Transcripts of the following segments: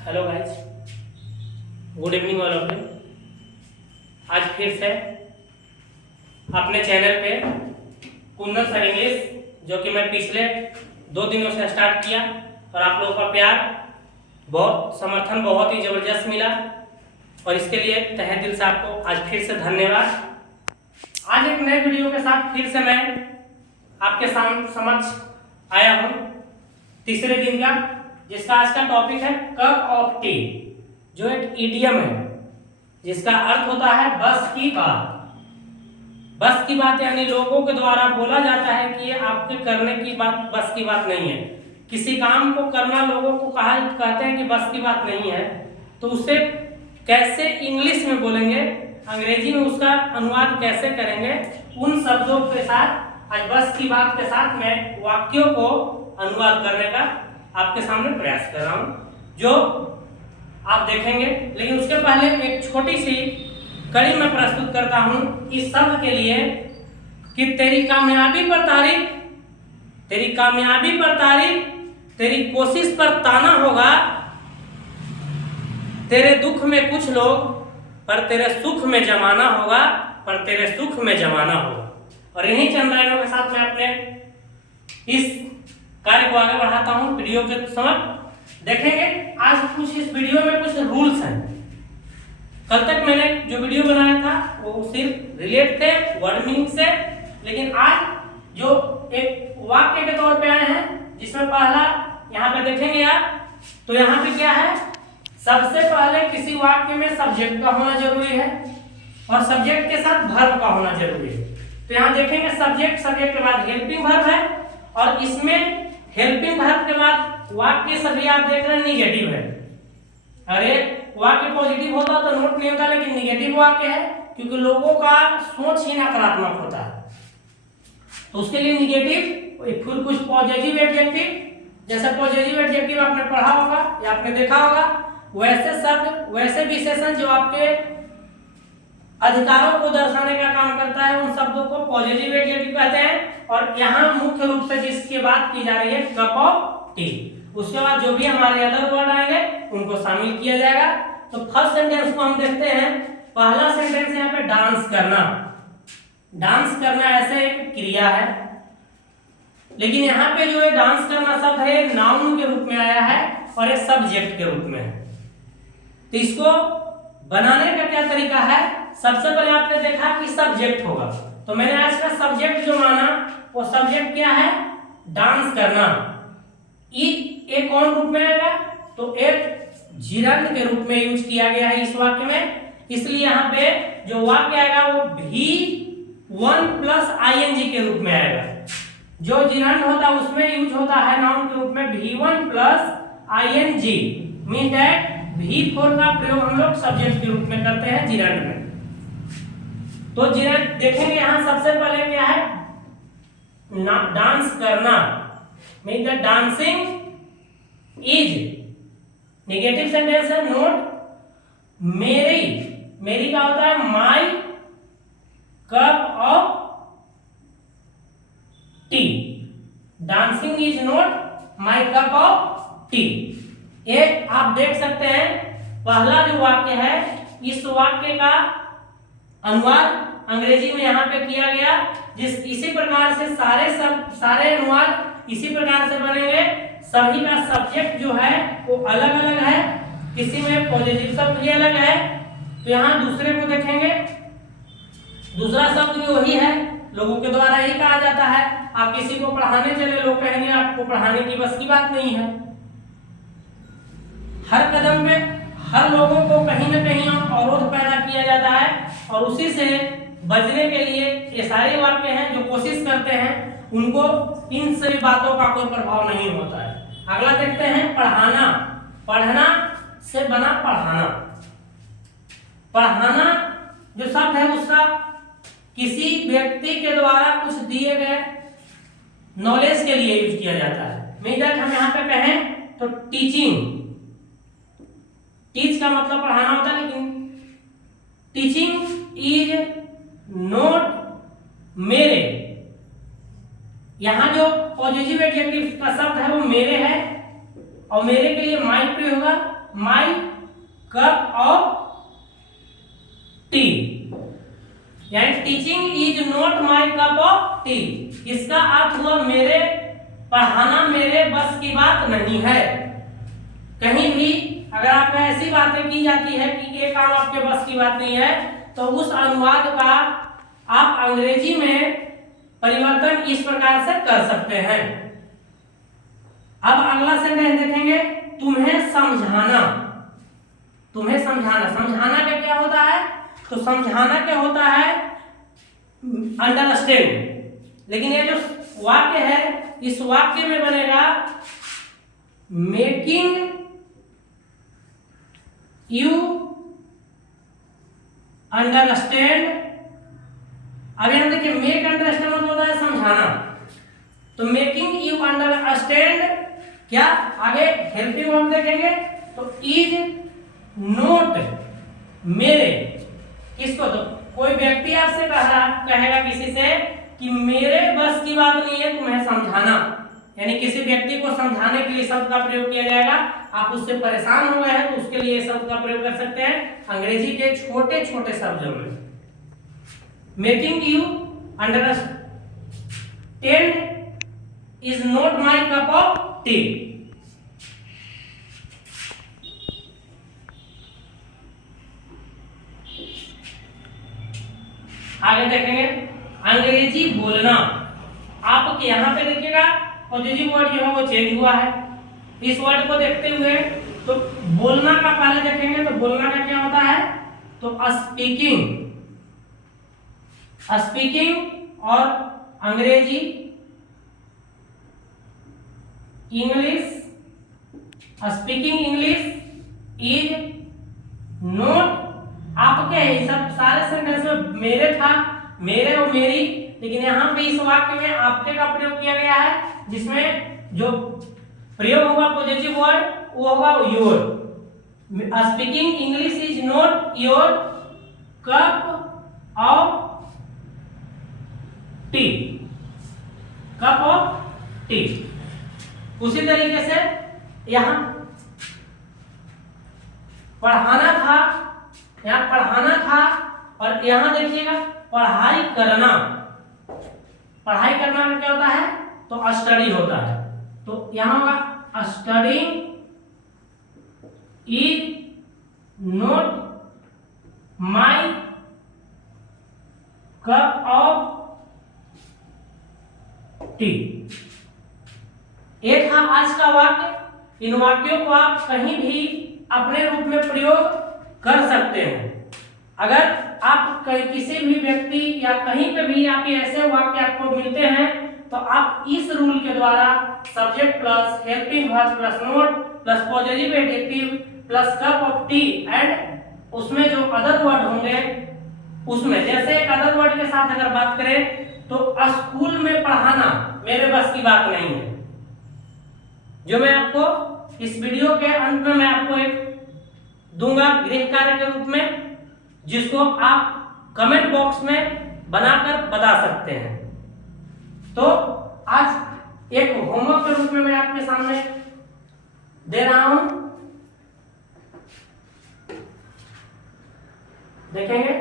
Hello guys, good evening all of you. आज फिर से अपने चैनल पे कुंदन सर इंग्लिश, जो कि मैं पिछले 2 दिनों से स्टार्ट किया और आप लोगों का प्यार समर्थन बहुत ही ज़बरदस्त मिला और इसके लिए तहे दिल से आपको आज फिर से धन्यवाद। आज एक नए वीडियो के साथ फिर से मैं आपके समक्ष आया हूँ, तीसरे दिन का, जिसका आज का टॉपिक है कप ऑफ टी, जो एक इडियम है जिसका अर्थ होता है बस की बात। बस की बात यानी लोगों के द्वारा बोला जाता है कि ये आपके करने की बात बस की बात नहीं है। किसी काम को करना लोगों को कहते हैं कि बस की बात नहीं है, तो उसे कैसे इंग्लिश में बोलेंगे, अंग्रेजी में उसका अनुवाद कैसे करेंगे, उन शब्दों के साथ आज बस की बात के साथ मैं वाक्यों को अनुवाद करने का आपके सामने प्रयास कर रहा हूं, जो आप देखेंगे। लेकिन उसके पहले एक छोटी सी कड़ी मैं प्रस्तुत करता हूं इस शब्द के लिए कि तेरी कामयाबी पर तारीफ, तेरी कामयाबी पर तारीफ, तेरी कोशिश पर ताना होगा, तेरे दुख में कुछ लोग पर तेरे सुख में जमाना होगा, पर तेरे सुख में जमाना होगा। और इन्हीं चंद लाइनों के साथ मैं अपने इस कार्य को आगे बढ़ाता हूं। वीडियो के समझ देखेंगे आज कुछ इस वीडियो में कुछ रूल्स हैं। कल तक मैंने जो वीडियो बनाया था वो सिर्फ रिलेट थे वर्ड मीनिंग से, लेकिन आज जो एक वाक्य के तौर पे आए हैं, जिसमें पहला यहाँ पे देखेंगे आप, तो यहाँ पे क्या है, सबसे पहले किसी वाक्य में सब्जेक्ट का होना जरूरी है और सब्जेक्ट के साथ वर्ब का होना जरूरी है। तो यहाँ देखेंगे सब्जेक्ट के बाद हेल्पिंग वर्ब है और इसमें हेल्पिंग वर्ब के बाद वाक्य सभी आप देख रहे हैं निगेटिव है। अरे वाक्य पॉजिटिव होता तो नोट नहीं होता, लेकिन निगेटिव वाक्य है क्योंकि लोगों का सोच ही नकारात्मक होता है, तो उसके लिए निगेटिव। फिर कुछ पॉजिटिव एडजेक्टिव, जैसे पॉजिटिव एडजेक्टिव आपने पढ़ा होगा या आपने देखा होगा, वैसे शब्द वैसे विशेषण जो आपके अधिकारों को दर्शाने का काम करता है, उन शब्दों को पॉजिटिव एडजेक्टिव कहते हैं। और यहाँ मुख्य रूप से जिसकी बात की जा रही है कप ऑफ टी, उसके बाद जो भी हमारे अदर वर्ड आएंगे उनको शामिल किया जाएगा। तो फर्स्ट सेंटेंस को हम देखते हैं। पहला सेंटेंस यहाँ पे डांस करना। डांस करना ऐसे एक क्रिया है, लेकिन यहाँ पे जो है डांस करना शब्द है नाउन के रूप में आया है और एक सब्जेक्ट के रूप में है। तो इसको बनाने का क्या तरीका है, सबसे पहले आपने देखा कि सब्जेक्ट होगा, तो मैंने आज का सब्जेक्ट जो माना वो सब्जेक्ट क्या है, डांस करना। एक कौन रूप में आएगा, तो एक जिरंद के रूप में यूज किया गया है इस वाक्य में, इसलिए यहाँ पे जो वाक्य आएगा वो V1 प्लस ING के रूप में आएगा। जो जिरंद होता है उसमें यूज होता है नाउन के रूप में V1 plus ING, mean that V4 का प्रयोग हम लोग सब्जेक्ट के रूप में करते हैं जिरंद में। तो जिरंद देखेंगे यहाँ सबसे पहले क्या है, डांस करना, mean that dancing is negative sentence है। नोट मेरी, मेरी का होता है my cup of T, dancing is not my cup of T. एक आप देख सकते हैं पहला जो वाक्य है, इस वाक्य का अनुवाद अंग्रेजी में यहाँ पे किया गया, इसी प्रकार से सारे अनुवाद इसी प्रकार से बनेंगे। सभी का सब्जेक्ट जो है वो अलग अलग है, किसी में पॉजिटिव शब्द भी अलग है। तो यहाँ दूसरे को देखेंगे, दूसरा शब्द भी वही है, लोगों के द्वारा यही कहा जाता है। आप किसी को पढ़ाने चले, लोग कहेंगे आपको पढ़ाने की बस की बात नहीं है। हर कदम पे हर लोगों को कहीं ना कहीं अवरोध पैदा किया जाता है और उसी से बचने के लिए ये सारे वाक्य हैं जो कोशिश करते हैं, उनको इन सभी बातों का कोई प्रभाव नहीं होता है। अगला देखते हैं पढ़ाना। पढ़ना से बना पढ़ाना। पढ़ाना जो शब्द है उसका किसी व्यक्ति के द्वारा कुछ दिए गए नॉलेज के लिए यूज किया जाता है। मीन दैट हम यहाँ पे कहें तो टीचिंग, टीच का मतलब पढ़ाना होता है, लेकिन टीचिंग इज नॉट मेरे, यहाँ जो पॉजिटिव एडजेक्टिव का शब्द है वो मेरे है और मेरे के लिए माई प्रयोग होगा माई कप ऑफ टी, यानी teaching is not my cup of T. इसका अर्थ हुआ मेरे पढ़ाना मेरे बस की बात नहीं है। कहीं भी अगर आप में ऐसी बातें की जाती है कि ये काम आपके बस की बात नहीं है, तो उस अनुवाद का आप अंग्रेजी में परिवर्तन इस प्रकार से कर सकते हैं। अब अगला सेंटेंस देखेंगे, तुम्हें समझाना। तुम्हें समझाना, समझाना का क्या होता है? तो समझाना क्या होता है? अंडरस्टैंड। लेकिन ये जो वाक्य है, इस वाक्य में बनेगा मेकिंग यू अंडरस्टैंड। अब यहां देखिए, मेक अंडरस्टैंड मतलब होता है समझाना, तो मेकिंग यू अंडरस्टैंड क्या आगे हेल्पिंग वर्ब देखेंगे, तो इज नोट मेरे, किसको? तो कोई व्यक्ति आपसे कहेगा किसी से कि मेरे बस की बात नहीं है तुम्हें समझाना, यानी किसी व्यक्ति को समझाने के लिए शब्द का प्रयोग किया जाएगा। आप उससे परेशान हो गए हैं तो उसके लिए शब्द का प्रयोग कर सकते हैं अंग्रेजी के छोटे छोटे शब्दों में। Making you understand is not my cup of T. आगे देखेंगे, अंग्रेजी बोलना। आप यहां पे देखिएगा पॉजिटिव वर्ड जो है वो चेंज हुआ है। इस वर्ड को देखते हुए तो बोलना का पहले देखेंगे, तो बोलना का क्या होता है? तो स्पीकिंग। स्पीकिंग और अंग्रेजी English, speaking English is not. आपके सब सारे सेंटेंस में मेरे था, मेरे और मेरी, लेकिन यहाँ पे इस वाक्य में आपके का प्रयोग किया गया है, जिसमें जो प्रयोग होगा पॉजिटिव वर्ड वो होगा your. Speaking English is not your cup of T, cup of T. उसी तरीके से यहां पढ़ाना था, यहां पढ़ाना था, और यहां देखिएगा पढ़ाई करना। पढ़ाई करना में क्या होता है? तो स्टडी होता है, तो यहां होगा studying is not my cup of T. ये था आज का वाक्य। इन वाक्यों को आप कहीं भी अपने रूप में प्रयोग कर सकते हैं। अगर आप किसी भी व्यक्ति या कहीं पे भी आप ऐसे वाक्य आपको मिलते हैं, तो आप इस रूल के द्वारा subject plus helping verb plus note plus positive adjective plus cup of T and उसमें जो अदर वर्ड होंगे उसमें, जैसे एक अदर वर्ड के साथ अगर बात करें तो स्कूल में पढ़ाना मेरे बस की बात नहीं है, जो मैं आपको इस वीडियो के अंत में मैं आपको एक दूंगा गृह कार्य के रूप में, जिसको आप कमेंट बॉक्स में बनाकर बता सकते हैं। तो आज एक होमवर्क के रूप में मैं आपके सामने दे रहा हूं, देखेंगे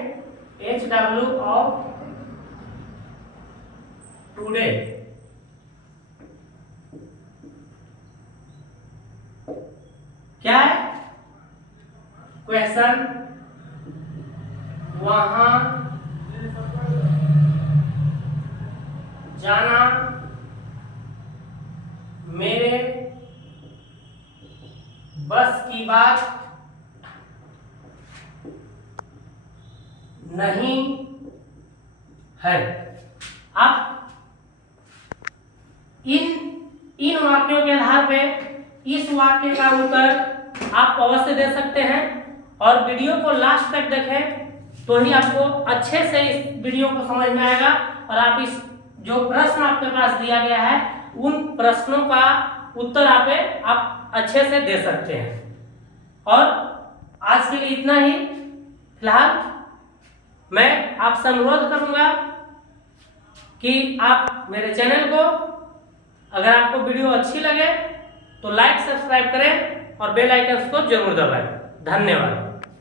HW ऑफ टुडे। क्या है क्वेश्चन? वहां जाना मेरे बस की बात नहीं है। आप इन वाक्यों के आधार पे इस वाक्य का उत्तर आप अवश्य दे सकते हैं, और वीडियो को लास्ट तक देखें तो ही आपको अच्छे से इस वीडियो को समझ में आएगा, और आप इस जो प्रश्न आपके पास दिया गया है उन प्रश्नों का उत्तर आप अच्छे से दे सकते हैं। और आज के लिए इतना ही। फिलहाल मैं आपसे अनुरोध करूंगा कि आप मेरे चैनल को, अगर आपको वीडियो अच्छी लगे तो लाइक सब्सक्राइब करें और बेल आइकन को जरूर दबाएं। धन्यवाद।